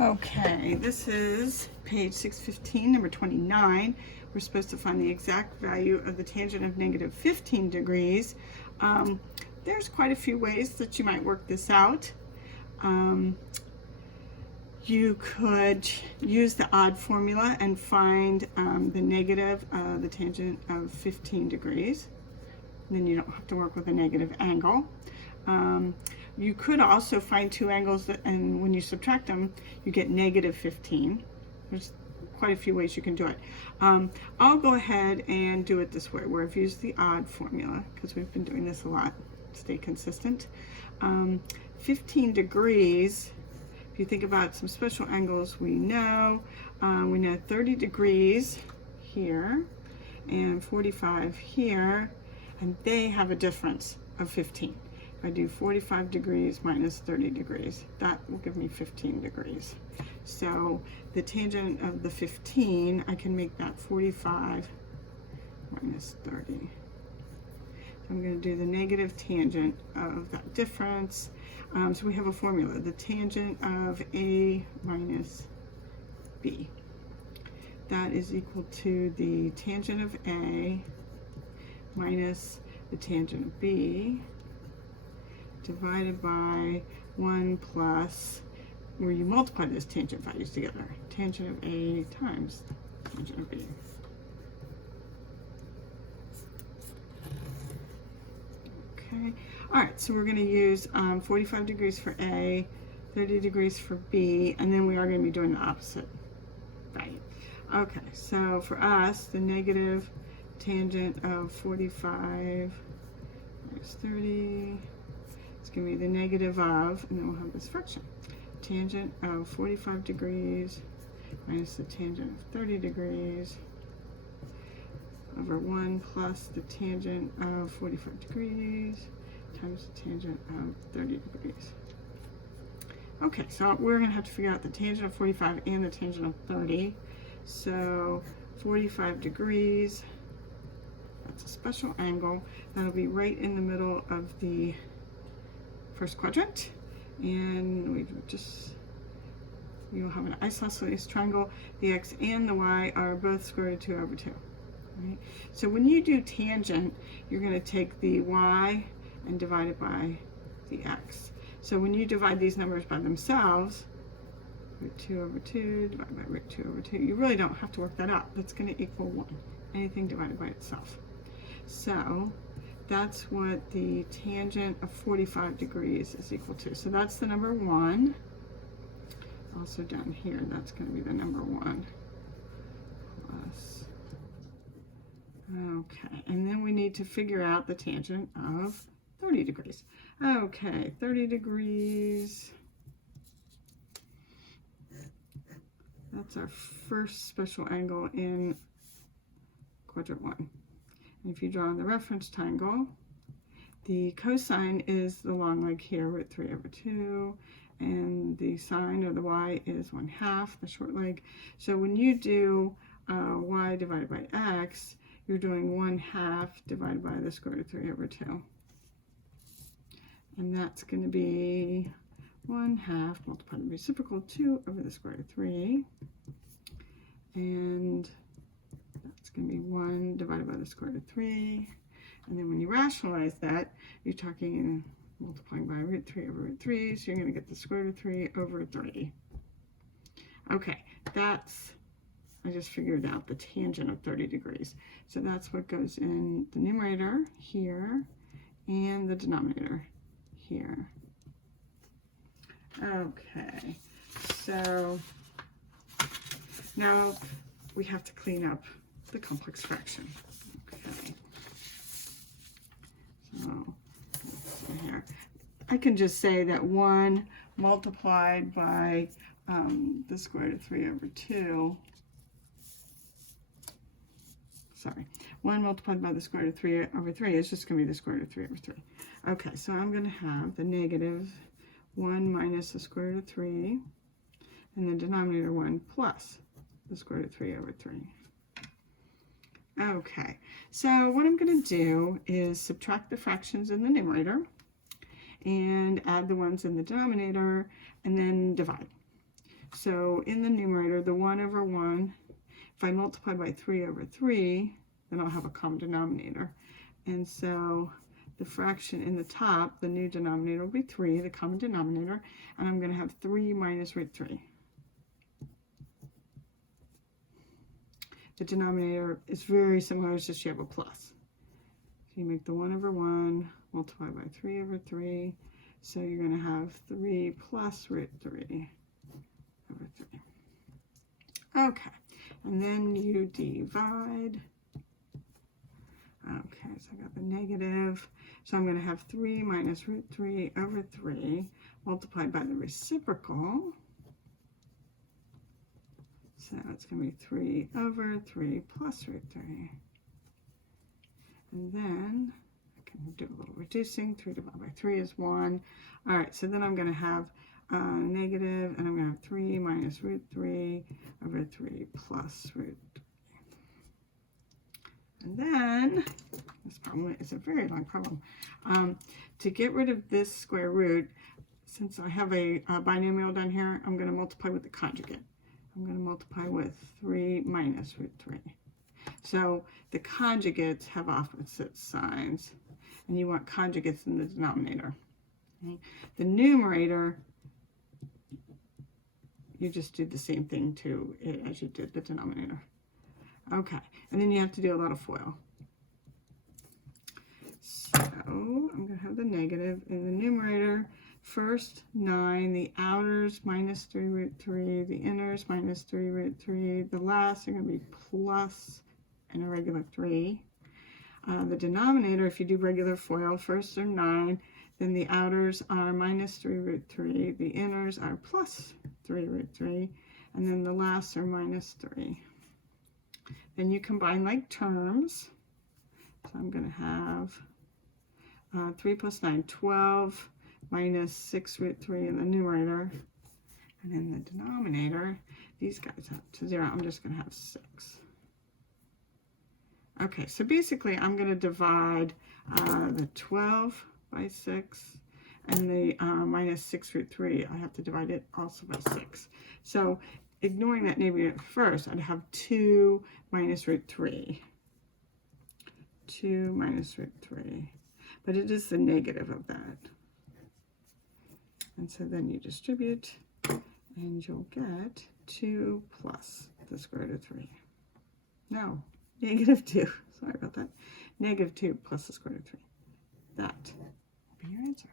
Okay, this is page 615, number 29. We're supposed to find the exact value of the tangent of negative 15 degrees. There's quite a few ways that you might work this out. You could use the odd formula and find the negative of the tangent of 15 degrees. Then you don't have to work with a negative angle. You could also find two angles and when you subtract them, you get negative 15. There's quite a few ways you can do it. I'll go ahead and do it this way, where I've used the odd formula, because we've been doing this a lot. Stay consistent. 15 degrees, if you think about some special angles we know 30 degrees here and 45 here, and they have a difference of 15. If I do 45 degrees minus 30 degrees, that will give me 15 degrees. So the tangent of the 15, I can make that 45 minus 30. So I'm going to do the negative tangent of that difference. So we have a formula, the tangent of A minus B. That is equal to the tangent of A minus the tangent of B divided by 1 plus, where you multiply those tangent values together, tangent of A times tangent of B. Okay, all right, so we're going to use 45 degrees for A, 30 degrees for B, and then we are going to be doing the opposite value. Okay, so for us, the negative tangent of 45 minus 30, it's going to be the negative of, and then we'll have this fraction. Tangent of 45 degrees minus the tangent of 30 degrees over 1 plus the tangent of 45 degrees times the tangent of 30 degrees. Okay, so we're going to have to figure out the tangent of 45 and the tangent of 30. So 45 degrees, that's a special angle. That'll be right in the middle of the first quadrant, and you'll have an isosceles triangle. The x and the y are both square root of 2 over 2. Right? So when you do tangent, you're going to take the y and divide it by the x. So when you divide these numbers by themselves, root 2 over 2 divided by root 2 over 2, you really don't have to work that out. That's going to equal 1. Anything divided by itself. So that's what the tangent of 45 degrees is equal to. So that's the number 1. Also down here, that's going to be the number 1 plus. Okay, and then we need to figure out the tangent of 30 degrees. Okay, 30 degrees. That's our first special angle in quadrant 1. And if you draw on the reference triangle, the cosine is the long leg here, root 3 over 2, and the sine, or the y, is 1/2, the short leg. So when you do y divided by x, you're doing 1/2 divided by the square root of 3 over 2. And that's going to be 1/2 multiplied by the reciprocal 2 over the square root of 3. And that's going to be 1 divided by the square root of 3. And then when you rationalize that, you're talking multiplying by root 3 over root 3. So you're going to get the square root of 3 over 3. Okay, I just figured out the tangent of 30 degrees. So that's what goes in the numerator here and the denominator here. Okay, so now we have to clean up the complex fraction. Okay, so let's see here. I can just say that 1 multiplied by the square root of 3 over 2. Sorry, 1 multiplied by the square root of 3 over 3 is just going to be the square root of 3 over 3. Okay, so I'm going to have the negative 1 minus the square root of 3, and the denominator 1 plus the square root of 3 over 3. Okay, so what I'm going to do is subtract the fractions in the numerator and add the ones in the denominator, and then divide. So in the numerator, the 1 over 1, if I multiply by 3 over 3, then I'll have a common denominator. And so the fraction in the top, the new denominator will be 3, the common denominator, and I'm going to have 3 minus root 3. The denominator is very similar, it's just you have a plus. So you make the 1 over 1, multiply by 3 over 3, so you're going to have 3 plus root 3 over 3. Okay, and then you divide. Okay, so I got the negative. So I'm going to have 3 minus root 3 over 3 multiplied by the reciprocal. So it's going to be 3 over 3 plus root 3. And then I can do a little reducing. 3 divided by 3 is 1. All right, so then I'm going to have negative, and I'm going to have 3 minus root 3 over 3 plus root 3. And then, this problem is a very long problem. To get rid of this square root, since I have a binomial down here, I'm going to multiply with the conjugate. I'm going to multiply with 3 minus root 3. So the conjugates have opposite signs, and you want conjugates in the denominator. Okay? The numerator, you just do the same thing to it as you did the denominator. Okay, and then you have to do a lot of FOIL. So I'm going to have the negative in the numerator. First 9, the outers minus 3 root 3, the inners minus 3 root 3, the last are going to be plus and a regular 3. The denominator, if you do regular FOIL, first are 9, then the outers are minus 3 root 3, the inners are plus 3 root 3, and then the last are minus 3. Then you combine like terms. So I'm going to have 3 plus 9, 12, minus 6 root 3 in the numerator. And in the denominator, these guys up to 0. I'm just going to have 6. Okay, so basically I'm going to divide the 12 by 6. And the minus 6 root 3, I have to divide it also by 6. So ignoring that negative first, I'd have 2 minus root 3. 2 minus root 3. But it is the negative of that. And so then you distribute, and you'll get 2 plus the square root of 3. No, negative 2. Sorry about that. Negative 2 plus the square root of 3. That will be your answer.